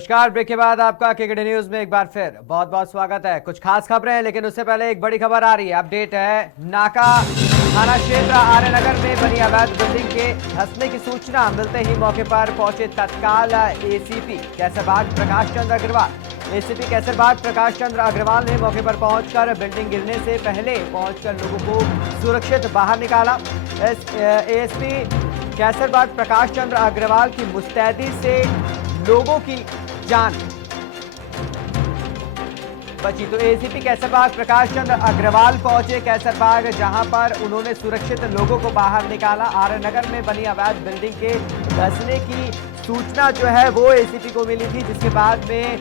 नमस्कार। ब्रेक के बाद आपका केकेडी न्यूज में एक बार फिर बहुत बहुत स्वागत है। कुछ खास खबरें हैं, लेकिन उससे पहले एक बड़ी खबर आ रही है। अपडेट है, नाका थाना क्षेत्र आर्यनगर में बनी अवैध बिल्डिंग के धंसने की सूचना मिलते ही मौके पर पहुंचे तत्काल एसीपी कैसरबाग प्रकाश चंद्र अग्रवाल। एसीपी कैसरबाग प्रकाश चंद्र अग्रवाल ने मौके पर पहुंचकर बिल्डिंग गिरने से पहले पहुंचकर लोगों को सुरक्षित बाहर निकाला। एएसपी कैसरबाग प्रकाश चंद्र अग्रवाल की मुस्तैदी से लोगों की जान बची। तो एसीपी कैसरबाग प्रकाश चंद्र अग्रवाल पहुंचे कैसरबाग, जहां पर उन्होंने सुरक्षित लोगों को बाहर निकाला। आर्यनगर में बनी अवैध बिल्डिंग के धंसने की सूचना जो है वो एसीपी को मिली थी, जिसके बाद में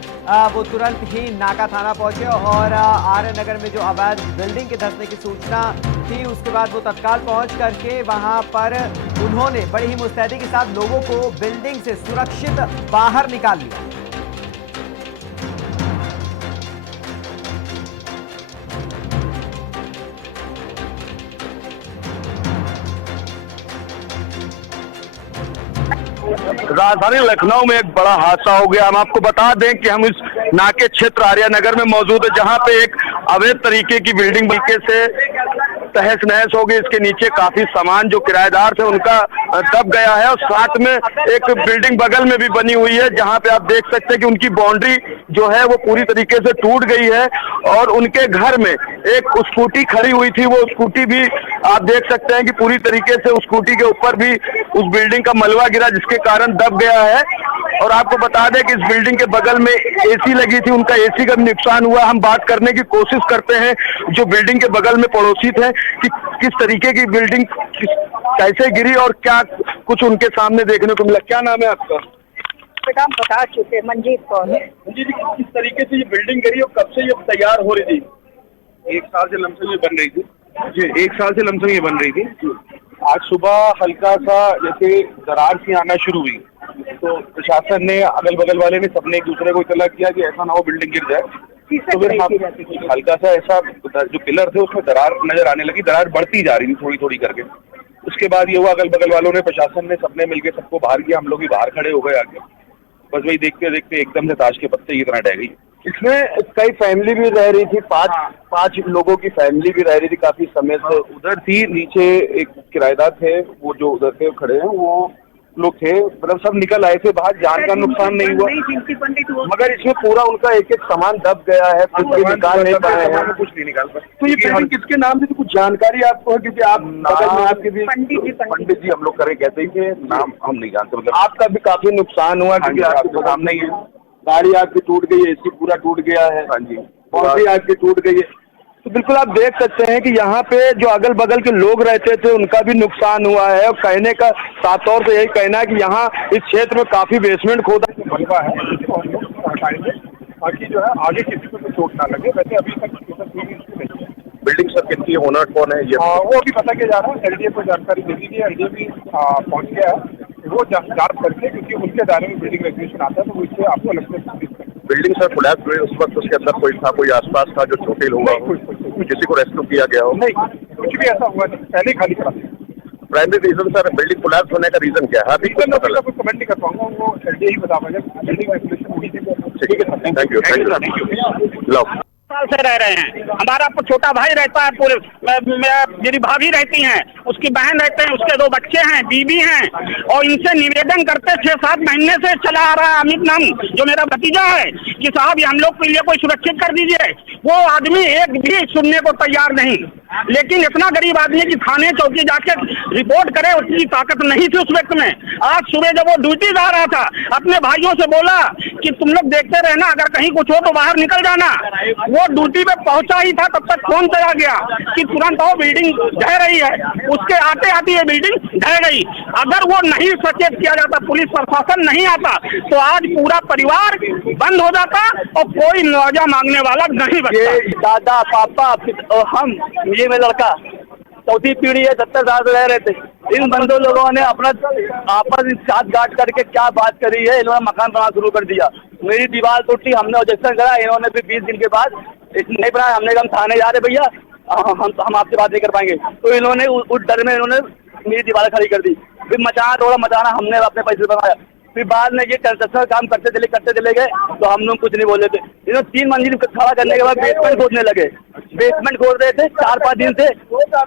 वो तुरंत ही नाका थाना पहुंचे और आर्यनगर में जो अवैध बिल्डिंग के धंसने की सूचना थी उसके बाद वो तत्काल पहुंच करके वहां पर उन्होंने बड़ी ही मुस्तैदी के साथ लोगों को बिल्डिंग से सुरक्षित बाहर निकाल लिया। राजधानी लखनऊ में एक बड़ा हादसा हो गया। हम आपको बता दें कि हम इस नाके क्षेत्र आर्यनगर में मौजूद है, जहां पे एक अवैध तरीके की बिल्डिंग बल्कि से तहस नहस हो गई। इसके नीचे काफी सामान जो किराएदार थे उनका दब गया है और साथ में एक बिल्डिंग बगल में भी बनी हुई है, जहां पे आप देख सकते हैं कि उनकी बाउंड्री जो है वो पूरी तरीके से टूट गई है और उनके घर में एक स्कूटी खड़ी हुई थी, वो स्कूटी भी आप देख सकते हैं कि पूरी तरीके से उस स्कूटी के ऊपर भी उस बिल्डिंग का मलबा गिरा, जिसके कारण दब गया है। और आपको बता दें कि इस बिल्डिंग के बगल में एसी लगी थी, उनका एसी का भी नुकसान हुआ। हम बात करने की कोशिश करते हैं जो बिल्डिंग के बगल में पड़ोसी थे कि किस तरीके की बिल्डिंग कैसे गिरी और क्या कुछ उनके सामने देखने को मिला। क्या नाम है आपका? नाम प्रकाश चुके मंजीत कौर। मंजीत जी, किस तरीके से ये बिल्डिंग गिरी और कब से ये तैयार हो रही थी? एक साल से लमसम ये बन रही थी जी, एक साल से लमसम ये बन रही थी। आज सुबह हल्का सा जैसे दरार सी आना शुरू हुई, तो प्रशासन ने, अगल बगल वाले ने, सबने एक दूसरे को इतला किया कि ऐसा ना हो बिल्डिंग गिर जाए। तो फिर हल्का सा ऐसा जो पिलर थे उसमें दरार नजर आने लगी, दरार बढ़ती जा रही थी थोड़ी थोड़ी करके। उसके बाद ये हुआ, अगल बगल वालों ने, प्रशासन ने, सबने मिलकर सबको बाहर किया। हम लोग भी बाहर खड़े हो गए आगे। बस वही देखते देखते एकदम से ताश के पत्ते की तरह ढह गई। इसमें कई फैमिली भी रह रही थी, पांच लोगों की फैमिली भी रह रही थी काफी समय से। उधर थी, नीचे एक किराएदार थे, वो जो उधर से खड़े हैं वो लोग थे, मतलब सब निकल आए थे बाहर, जान का नुकसान नहीं हुआ, मगर इसमें पूरा उनका एक एक सामान दब गया है, कुछ भी निकाल नहीं पाए हैं, कुछ नहीं निकाल पाए। तो ये बिल्डिंग किसके नाम से थी, कुछ जानकारी आपको है? क्योंकि आप बगल में आपके भी पंडित जी हम लोग करे कहते ही थे, नाम हम नहीं जानते। मतलब आपका भी काफी नुकसान हुआ क्योंकि आपके सामने ही है, गाड़ी आपकी टूट गई है, एसी पूरा टूट गया है। हाँ जी, बाउंड्री आपकी टूट गई है। तो बिल्कुल आप देख सकते हैं कि यहाँ पे जो अगल बगल के लोग रहते थे उनका भी नुकसान हुआ है। और कहने का साफ तौर से यही कहना है कि यहाँ इस क्षेत्र में काफी बेसमेंट खोदा मलबा है, उसको हम लोग हटाएंगे ताकि जो है आगे किसी को भी चोट ना लगे। वैसे अभी तक कोई इशू नहीं है। बिल्डिंग सब कितनी ओनर कौन है ये वो अभी पता किया जा रहा है। एलडीए को जानकारी दे दी गई है, एलडीए भी पहुंच गया है, वो जांच करके, क्योंकि उनके दायरे में बिल्डिंग रेगुलेशन आता है, तो वो इससे आपको अलग से बिल्डिंग सर कोलैप्स हुई उस वक्त उसके अंदर कोई था, कोई आसपास था जो चोटिल हुआ हो, किसी को रेस्क्यू किया गया हो? नहीं, कुछ भी ऐसा हुआ नहीं, पहले खाली पड़ा। Primary reason sir building collapse होने का रीजन क्या है? अभी कुछ कमेंट नहीं कर पाऊंगा, वो एलडीए ही बता पाएगा। बिल्डिंग रेगुलेशन हुई थी। ठीक है, थैंक यू। लो साल से रह रहे हैं। हमारा छोटा भाई रहता है, पूरे मेरी भाभी रहती हैं, उसकी बहन रहते हैं, उसके 2 बच्चे हैं, बीबी हैं, और इनसे निवेदन करते 6-7 महीने से चला आ रहा है अमित नाम जो मेरा भतीजा है कि साहब ये हम लोग के लिए कोई सुरक्षित कर दीजिए। वो आदमी एक भी सुनने को तैयार नहीं, लेकिन इतना गरीब आदमी की थाने चौकी जाके रिपोर्ट करे उतनी ताकत नहीं थी उस व्यक्ति में। आज सुबह जब वो ड्यूटी जा रहा था, अपने भाइयों से बोला कि तुम लोग देखते रहना, अगर कहीं कुछ हो तो बाहर निकल जाना। वो ड्यूटी पे पहुंचा ही था, तब तक फोन चला गया कि तुरंत आओ, बिल्डिंग ढह रही है। उसके आते आते ये बिल्डिंग ढह गई। अगर वो नहीं सचेत किया जाता, पुलिस प्रशासन नहीं आता, तो आज पूरा परिवार बंद हो जाता और कोई मुआवजा मांगने वाला नहीं बचता। ये दादा पापा और हम, ये मेरा लड़का चौथी पीढ़ी है, 70 साल से रह रहे थे। इन बंदों लोगों ने अपना आपस साथ गांठ करके क्या बात करी है, इन्होंने मकान बनाना शुरू कर दिया। मेरी दीवार टूटी, हमने ऑब्जेक्शन करा, इन्होंने भी 20 दिन के बाद नहीं बनाया। हमने कहा हम थाने जा रहे भैया, हम आपसे बात नहीं कर पाएंगे। तो इन्होंने उस डर में इन्होंने मेरी दीवार खड़ी कर दी। फिर मचाना थोड़ा मचाना, हमने अपने पैसे बनाया। फिर बाद में ये कंस्ट्रक्शन काम करते चले गए, तो हम लोग कुछ नहीं बोले थे। इन्होंने 3 मंजिल खड़ा करने के बाद बेसमेंट खोदने लगे। बेसमेंट खोद रहे थे 4-5 दिन से,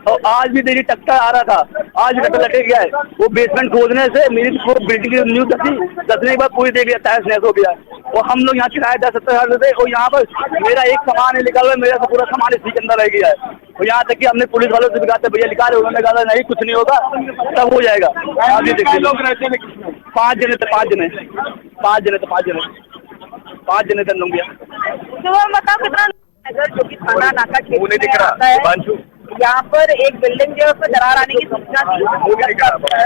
और आज भी मेरी टक्कर आ रहा था, आज टक्कर लटक गया है। वो बेसमेंट खोदने से मेरी बिल्डिंग की न्यू कसने के बाद पूरी देख लिया, तहस नहस हो गया। और हम लोग यहाँ किराएदार 70,000 रुपए, और यहाँ पर मेरा एक सामान है लिखा हुआ है, मेरा तो पूरा सामान इसी के अंदर रह गया है। और यहाँ तक कि हमने पुलिस वालों से भी कहा था, भैया लिखा रहे, उन्होंने कहा नहीं कुछ नहीं होगा, सब हो जाएगा। अभी देखिए लोग रहते हैं 5 जने थे, 5 जने तक लोग गया। बताओ कितना नगर जो कि थाना नाका क्षेत्र में आता है, यहाँ पर एक बिल्डिंग जो है उसमें दरार आने की सूचना थी।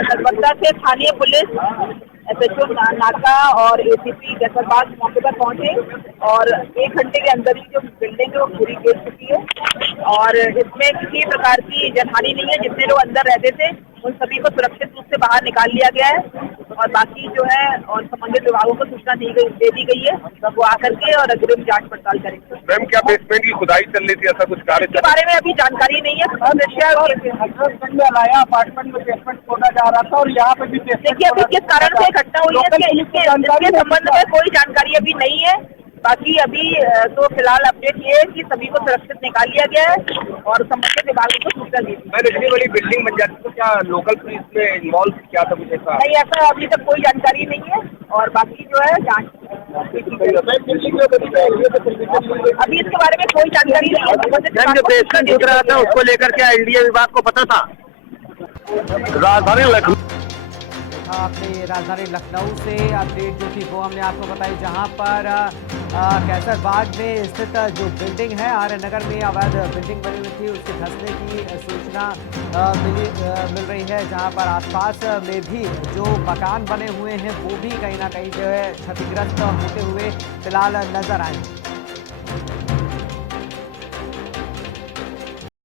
तलबत्ता से स्थानीय पुलिस, SHO नाका और ACP जैसलबाग मौके पर पहुंचे, और 1 घंटे के अंदर ही जो बिल्डिंग है वो पूरी गिर चुकी है, और इसमें किसी प्रकार की जनहानि नहीं है। जितने लोग अंदर रहते थे उन सभी को सुरक्षित रूप से बाहर निकाल लिया गया है, और बाकी जो है और संबंधित विभागों को सूचना दे दी गई है, वो आकर के और अग्रिम जांच पड़ताल करेंगे। मैम, क्या बेसमेंट की खुदाई चल रही थी, ऐसा कुछ कार्य? इसके बारे में अभी जानकारी नहीं है। अपार्टमेंट में बेसमेंट खोदा जा रहा था, और यहाँ पे भी देखिए अभी किस कारण से घटना हुई है इसके संबंध में कोई जानकारी अभी नहीं है। बाकी अभी तो फिलहाल अपडेट ये है कि सभी को सुरक्षित निकाल लिया गया है और संबंधित विभागों को सूचना दी। मैम, इतनी बड़ी बिल्डिंग बन जाती तो क्या लोकल पुलिस में इन्वॉल्व क्या था, कुछ ऐसा? नहीं, ऐसा अभी तक कोई जानकारी नहीं है, और बाकी जो है जांच अभी इसके बारे में कोई जानकारी नहीं है। जो बेसमेंट उठ रहा था उसको लेकर के एनडीए विभाग को पता था। राजधानी लखनऊ आपने राजधानी लखनऊ से अपडेट जो थी वो हमने आपको बताई, जहां पर कैसरबाग में स्थित जो बिल्डिंग है आर्य नगर में अवैध बिल्डिंग बनी हुई थी, उसके धंसने की सूचना मिल रही है, जहां पर आसपास में भी जो मकान बने हुए हैं वो भी कहीं ना कहीं जो है क्षतिग्रस्त होते हुए फिलहाल नजर आए हैं।